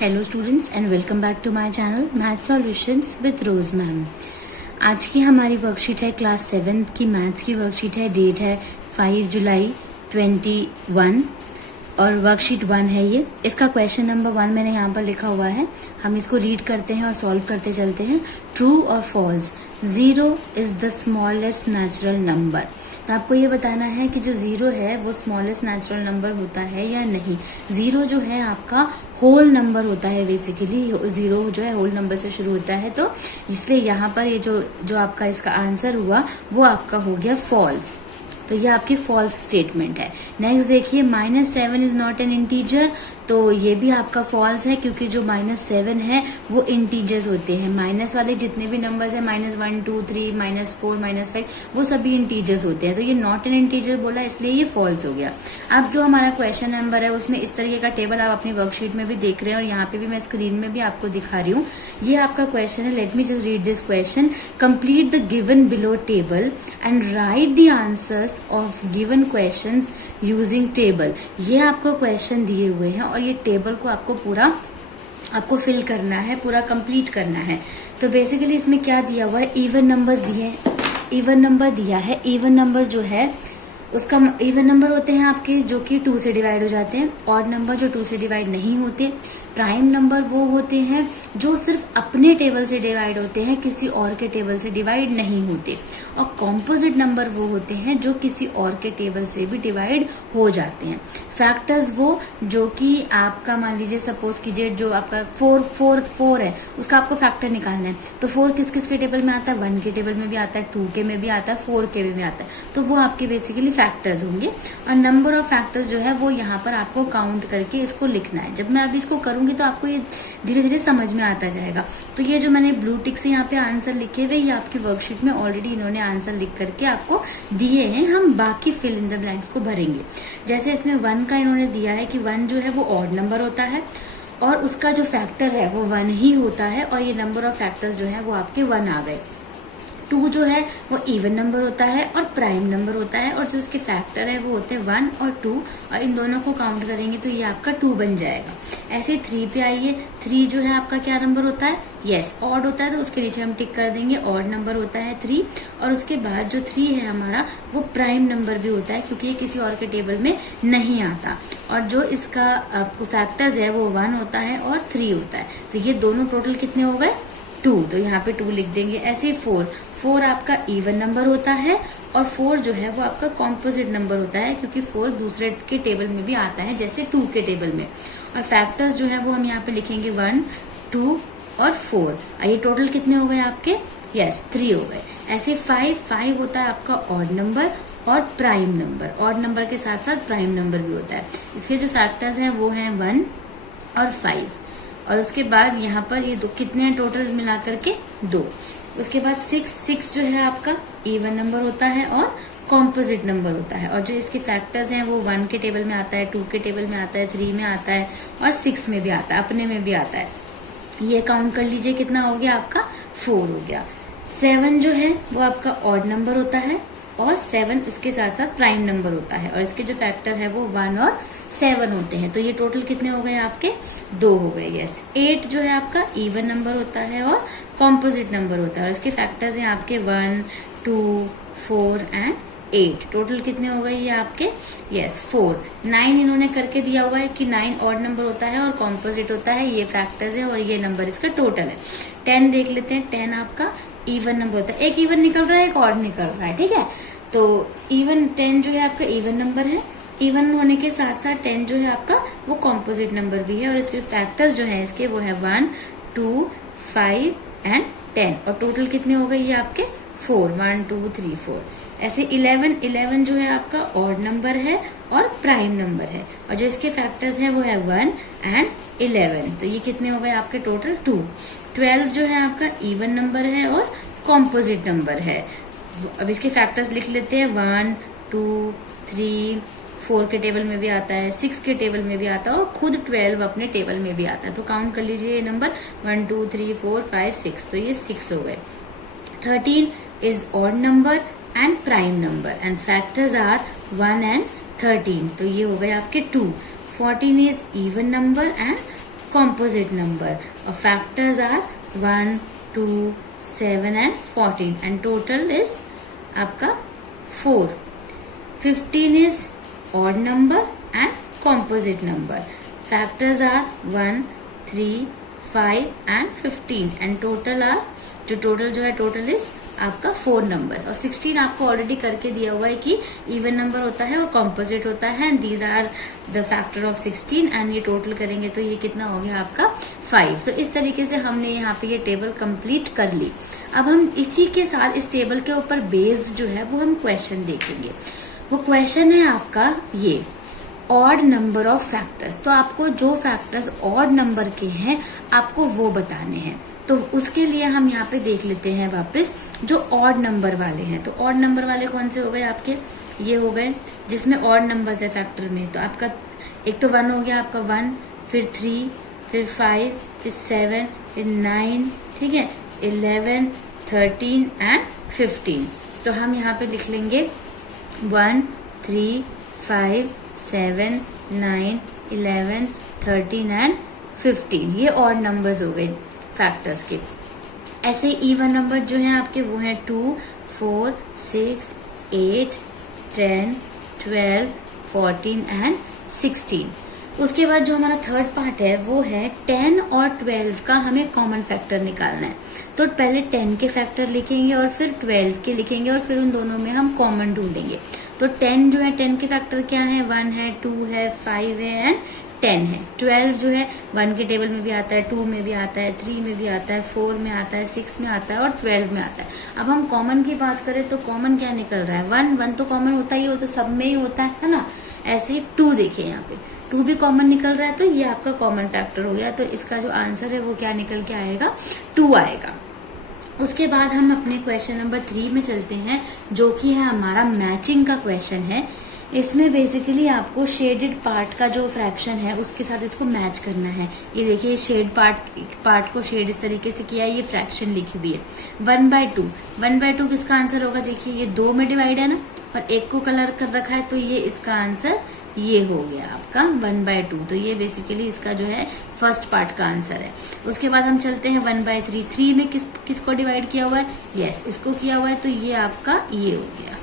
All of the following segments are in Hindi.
Hello students and welcome back to my channel math solutions with Rose ma'am. आज की हमारी वर्कशीट है क्लास 7 की मैथ्स की वर्कशीट है। डेट है 5 जुलाई 21 और वर्कशीट 1 है ये। इसका क्वेश्चन नंबर 1 मैंने यहाँ पर लिखा हुआ है। हम इसको रीड करते हैं और सॉल्व करते चलते हैं। ट्रू और false, 0 is the smallest natural number. तो आपको ये बताना है कि जो 0 है वो स्मॉलेस्ट नेचुरल नंबर होता है या नहीं। 0 जो है आपका होल नंबर होता है, बेसिकली 0 जो है होल नंबर से शुरू होता है, तो इसलिए यहाँ पर ये जो आपका इसका आंसर हुआ वो आपका हो गया फॉल्स। तो ये आपकी फॉल्स स्टेटमेंट है। नेक्स्ट देखिए, -7 इज नॉट एन इंटीजर। तो ये भी आपका फॉल्स है क्योंकि जो -7 है वो इंटीजर्स होते हैं। माइनस वाले जितने भी नंबर्स हैं -1, 2, 3, -4, -5 वो सभी इंटीजर्स होते हैं। तो ये नॉट एन इंटीजर बोला इसलिए ये फॉल्स हो गया। अब जो हमारा क्वेश्चन नंबर है उसमें इस तरीके का टेबल आप अपनी वर्कशीट में भी देख रहे हैं और यहाँ पे भी मैं स्क्रीन में भी आपको दिखा रही हूँ। ये आपका क्वेश्चन है। Let me just read this question. Complete the given below table and right the answers of given questions using table. ये आपको क्वेश्चन दिए हुए हैं और ये टेबल को आपको फिल करना है, पूरा कंप्लीट करना है। तो बेसिकली इसमें क्या दिया हुआ है, इवन नंबर्स दिए, इवन नंबर दिया है। इवन नंबर जो है उसका इवन नंबर होते हैं आपके जो कि 2 से डिवाइड हो जाते हैं। ऑड नंबर जो 2 से डिवाइड नहीं होते। प्राइम नंबर वो होते हैं जो सिर्फ अपने टेबल से डिवाइड होते हैं, किसी और के टेबल से डिवाइड नहीं होते। और कॉम्पोजिट नंबर वो होते हैं जो किसी और के टेबल से भी डिवाइड हो जाते हैं। फैक्टर्स वो जो कि आपका मान लीजिए सपोज कीजिए जो आपका 4 है उसका आपको फैक्टर निकालना है। तो 4 किस किस के टेबल में आता है, 1 के टेबल में भी आता है, 2 के में भी आता है, 4 के में भी आता है। तो वो आपके बेसिकली फैक्टर्स होंगे और नंबर ऑफ फैक्टर्स जो है वो यहाँ पर आपको काउंट करके इसको लिखना है। जब मैं अभी इसको करूंगी तो आपको ये धीरे धीरे समझ में आता जाएगा। तो ये जो मैंने ब्लू टिक से यहाँ पे आंसर लिखे हुए ये आपकी वर्कशीट में ऑलरेडी इन्होंने आंसर लिख करके आपको दिए हैं। हम बाकी फिल इन द ब्लैंक्स को भरेंगे। जैसे इसमें 1 का इन्होंने दिया है कि 1 जो है वो ऑड नंबर होता है और उसका जो फैक्टर है वो 1 ही होता है और ये नंबर ऑफ फैक्टर्स जो है वो आपके 1 आ गए। 2 जो है वो इवन नंबर होता है और प्राइम नंबर होता है और जो उसके फैक्टर है वो होते हैं 1 और 2 और इन दोनों को काउंट करेंगे तो ये आपका 2 बन जाएगा। ऐसे 3 पे आइए। 3 जो है आपका क्या नंबर होता है, यस ऑड होता है तो उसके नीचे हम टिक कर देंगे। ऑड नंबर होता है 3 और उसके बाद जो 3 है हमारा वो प्राइम नंबर भी होता है क्योंकि ये किसी और के टेबल में नहीं आता। और जो इसका आपको फैक्टर्स है वो 1 होता है और 3 होता है। तो ये दोनों टोटल कितने हो गए, 2। तो यहाँ पे 2 लिख देंगे। ऐसे 4 आपका इवन नंबर होता है और 4 जो है वो आपका कॉम्पोजिट नंबर होता है क्योंकि 4 दूसरे के टेबल में भी आता है जैसे 2 के टेबल में। और फैक्टर्स जो है वो हम यहाँ पे लिखेंगे 1, 2 और 4। ये टोटल कितने हो गए आपके, यस 3 हो गए। ऐसे 5 होता है आपका ऑड नंबर और प्राइम नंबर। ऑड नंबर के साथ साथ प्राइम नंबर भी होता है। इसके जो फैक्टर्स हैं वो हैं 1 और 5 और उसके बाद यहाँ पर ये दो कितने हैं टोटल मिला करके 2। उसके बाद 6 जो है आपका इवन नंबर होता है और कॉम्पोजिट नंबर होता है और जो इसके फैक्टर्स हैं वो 1 के टेबल में आता है, 2 के टेबल में आता है, 3 में आता है और 6 में भी आता है, अपने में भी आता है। ये काउंट कर लीजिए कितना हो गया आपका, 4 हो गया। 7 जो है वो आपका ऑड नंबर होता है और 7 इसके साथ साथ प्राइम नंबर होता है और इसके जो फैक्टर है वो 1 और 7 होते हैं। तो ये टोटल कितने हो गए आपके, 2 हो गए, यस। 8 जो है आपका इवन नंबर होता है और कॉम्पोजिट नंबर होता है और इसके फैक्टर्स हैं आपके 1, 2, 4 एंड 8। टोटल कितने हो गए ये आपके, यस 4। 9 इन्होंने करके दिया हुआ है कि 9 ऑड नंबर होता है और कॉम्पोजिट होता है, ये फैक्टर्स है और ये नंबर इसका टोटल है। 10 देख लेते हैं। 10 आपका इवन नंबर होता है, एक इवन निकल रहा है एक ऑड निकल रहा है, ठीक है। तो इवन 10 जो है आपका इवन नंबर है। इवन होने के साथ साथ 10 जो है आपका वो कॉम्पोजिट नंबर भी है और इसके फैक्टर्स जो है इसके वो है 1, 2, 5 एंड 10 और टोटल कितने हो गए ये आपके 4, 1, 2, 3, 4। ऐसे 11 जो है आपका ऑड नंबर है और प्राइम नंबर है और जो इसके फैक्टर्स हैं वो है 1 एंड 11। तो ये कितने हो गए आपके टोटल 2। 12 जो है आपका इवन नंबर है और कॉम्पोजिट नंबर है। अब इसके फैक्टर्स लिख लेते हैं 1, 2, 3, 4 के टेबल में भी आता है, 6 के टेबल में भी आता है और खुद 12 अपने टेबल में भी आता है। तो काउंट कर लीजिए ये नंबर 1, 2, 3, 4, 5, 6। तो ये 6 हो गए। 13 is odd number and prime number and factors are 1 and 13। तो ये हो गए आपके 2। 14 is even number and composite number. Or factors are 1, 2, 7 and 14 and total is आपका 4. 15 is odd number and composite number. Factors are 1, 3, 5 and 15 and total are जो है total is आपका 4 नंबर्स. और 16 आपको ऑलरेडी करके दिया हुआ है कि इवन नंबर होता है और कॉम्पोजिट होता है and these are the factor of 16 and ये टोटल करेंगे तो ये कितना हो गया आपका 5. तो इस तरीके से हमने यहाँ पे ये टेबल कंप्लीट कर ली. अब हम इसी के साथ इस टेबल के ऊपर बेस्ड जो है वो हम क्वेश्चन देखेंगे. वो क्वेश्चन है आपका ये ऑड नंबर ऑफ फैक्टर्स. तो आपको जो फैक्टर्स ऑड नंबर के हैं आपको वो बताने हैं. तो उसके लिए हम यहाँ पे देख लेते हैं वापस जो ऑड नंबर वाले हैं. तो ऑड नंबर वाले कौन से हो गए आपके, ये हो गए जिसमें ऑड नंबर्स है फैक्टर में. तो आपका एक तो 1 हो गया आपका 1, फिर 3, फिर 5, फिर 7, फिर 9, ठीक है, 11, 13 एंड 15. तो हम यहाँ पे लिख लेंगे 1, 3, 5, 7, 9, 11, 13 एंड 15. ये ऑड नंबर्स हो गए फैक्टर्स के. ऐसे इवन नंबर जो हैं आपके वो हैं 2, 4, 6, 8, 10, 12, 14 एंड 16. उसके बाद जो हमारा थर्ड पार्ट है वो है 10 और 12 का हमें कॉमन फैक्टर निकालना है. तो पहले 10 के फैक्टर लिखेंगे और फिर 12 के लिखेंगे और फिर उन दोनों में हम कॉमन ढूंढेंगे. तो 10 जो है 10 के फैक्टर क्या है, 1 है, 2 है, 5 है एंड 10 है. 12 जो है 1 के टेबल में भी आता है, 2 में भी आता है, 3 में भी आता है, 4 में आता है, 6 में आता है और 12 में आता है. अब हम कॉमन की बात करें तो कॉमन क्या निकल रहा है, 1 तो कॉमन होता ही, वो तो सब में ही होता है ना. ऐसे 2 देखिए यहाँ पे 2 भी कॉमन निकल रहा है तो ये आपका कॉमन फैक्टर हो गया. तो इसका जो आंसर है वो क्या निकल के आएगा, 2 आएगा. उसके बाद हम अपने क्वेश्चन नंबर 3 में चलते हैं जो कि है हमारा मैचिंग का क्वेश्चन है. इसमें बेसिकली आपको शेडेड पार्ट का जो फ्रैक्शन है उसके साथ इसको मैच करना है. ये देखिए शेड पार्ट को शेड इस तरीके से किया है, ये फ्रैक्शन लिखी हुई है 1/2. 1/2 किसका आंसर होगा, देखिए ये 2 में डिवाइड है ना और 1 को कलर कर रखा है तो ये इसका आंसर ये हो गया आपका 1/2. तो ये बेसिकली इसका जो है फर्स्ट पार्ट का आंसर है. उसके बाद हम चलते हैं 1/3. 3 में किसको डिवाइड किया हुआ है, यस इसको किया हुआ है तो ये आपका ये हो गया,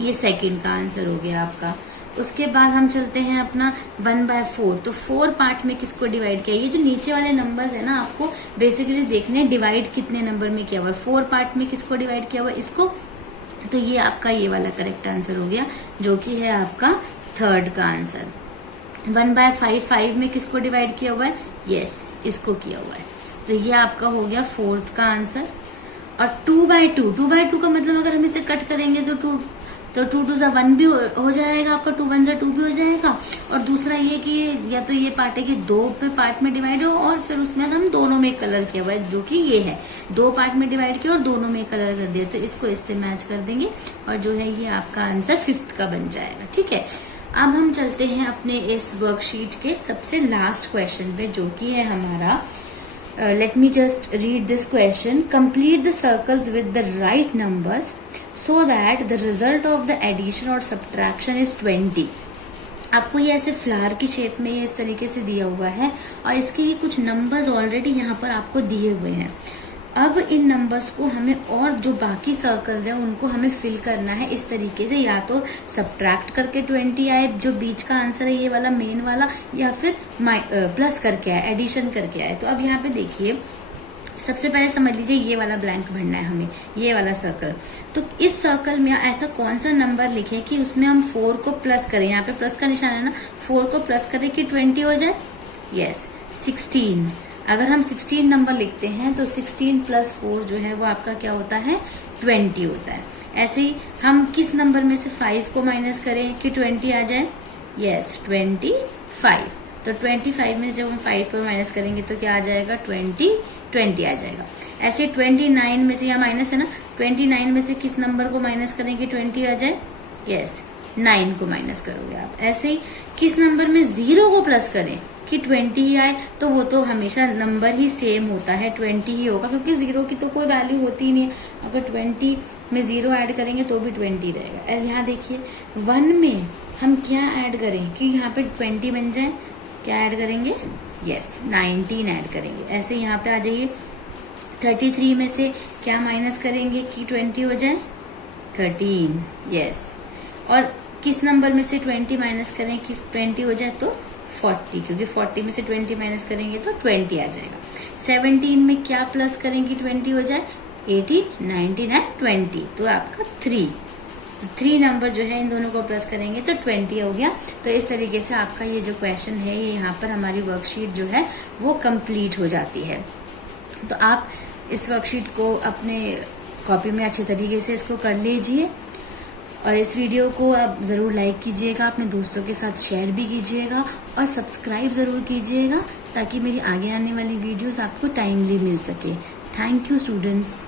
ये सेकंड का आंसर हो गया आपका. उसके बाद हम चलते हैं अपना 1/4. तो 4 पार्ट में किसको डिवाइड किया, ये जो नीचे वाले नंबर्स है ना आपको बेसिकली देखने डिवाइड कितने नंबर में किया हुआ है. 4 पार्ट में किसको डिवाइड किया हुआ है, इसको. तो ये आपका ये वाला करेक्ट आंसर हो गया जो कि है आपका थर्ड का आंसर. 1/5 5 में किसको डिवाइड किया हुआ है, यस इसको किया हुआ है तो ये आपका हो गया फोर्थ का आंसर. और 2/2 का मतलब अगर हम इसे कट करेंगे तो 2 2 1 भी हो जाएगा आपका, 2 1 2 भी हो जाएगा. और दूसरा ये कि या तो ये पार्ट है कि 2 पे पार्ट में डिवाइड हो और फिर उसमें हम दोनों में कलर किया हुआ है जो कि ये है 2 पार्ट में डिवाइड किया और दोनों में कलर कर दिया. तो इसको इससे मैच कर देंगे और जो है ये आपका आंसर 5th का बन जाएगा. ठीक है, अब हम चलते हैं अपने इस वर्कशीट के सबसे लास्ट क्वेश्चन पे जो कि है हमारा let me just read this question. Complete the circles with the right numbers so that the result of the addition or subtraction is 20. आपको ये ऐसे फ्लावर की शेप में ये इस तरीके से दिया हुआ है और इसके ये कुछ नंबर्स ऑलरेडी यहाँ पर आपको दिए हुए हैं. अब इन नंबर्स को हमें और जो बाकी सर्कल्स हैं उनको हमें फिल करना है इस तरीके से, या तो सब्ट्रैक्ट करके 20 आए जो बीच का आंसर है ये वाला मेन वाला, या फिर प्लस करके आए, एडिशन करके आए. तो अब यहाँ पे देखिए सबसे पहले समझ लीजिए ये वाला ब्लैंक भरना है हमें, ये वाला सर्कल. तो इस सर्कल में ऐसा कौन सा नंबर लिखे कि उसमें हम 4 को प्लस करें, यहाँ पे प्लस का निशान है ना, 4 को प्लस करें कि 20 हो जाए, यस 16. अगर हम 16 नंबर लिखते हैं तो 16 + 4 जो है वो आपका क्या होता है 20 होता है. ऐसे ही हम किस नंबर में से 5 को माइनस करें कि 20 आ जाए, यस 25. तो 25 में जब हम 5 को माइनस करेंगे तो क्या आ जाएगा 20 आ जाएगा. ऐसे 29 में से यहाँ माइनस है ना, 29 में से किस नंबर को माइनस करें कि 20 आ जाए, यस 9 को माइनस करोगे आप. ऐसे ही किस नंबर में 0 को प्लस करें कि 20 ही आए, तो वो तो हमेशा नंबर ही सेम होता है 20 ही होगा क्योंकि 0 की तो कोई वैल्यू होती ही नहीं है. अगर 20 में 0 ऐड करेंगे तो भी 20 रहेगा. यहाँ देखिए 1 में हम क्या ऐड करें कि यहाँ पे 20 बन जाए, क्या ऐड करेंगे यस 19 ऐड करेंगे। ऐसे यहाँ पे आ जाइए, 33 में से क्या माइनस करेंगे कि 20 हो जाए, 13, यस। और किस नंबर में से 20 माइनस करें कि 20 हो जाए, तो 40, क्योंकि 40 में से 20 माइनस करेंगे तो 20 आ जाएगा। 17 में क्या प्लस करेंगे 20 हो जाए, 18, 19 एंड 20, तो आपका 3। तो 3 नंबर जो है इन दोनों को प्लस करेंगे तो 20 हो गया। तो इस तरीके से आपका ये जो क्वेश्चन है, ये यहाँ पर हमारी वर्कशीट जो है वो कंप्लीट हो जाती है। तो आप इस वर्कशीट को अपने कॉपी में अच्छे तरीके से इसको कर लीजिए, और इस वीडियो को आप ज़रूर लाइक कीजिएगा, अपने दोस्तों के साथ शेयर भी कीजिएगा, और सब्सक्राइब ज़रूर कीजिएगा ताकि मेरी आगे आने वाली वीडियोस आपको टाइमली मिल सके। Thank you students.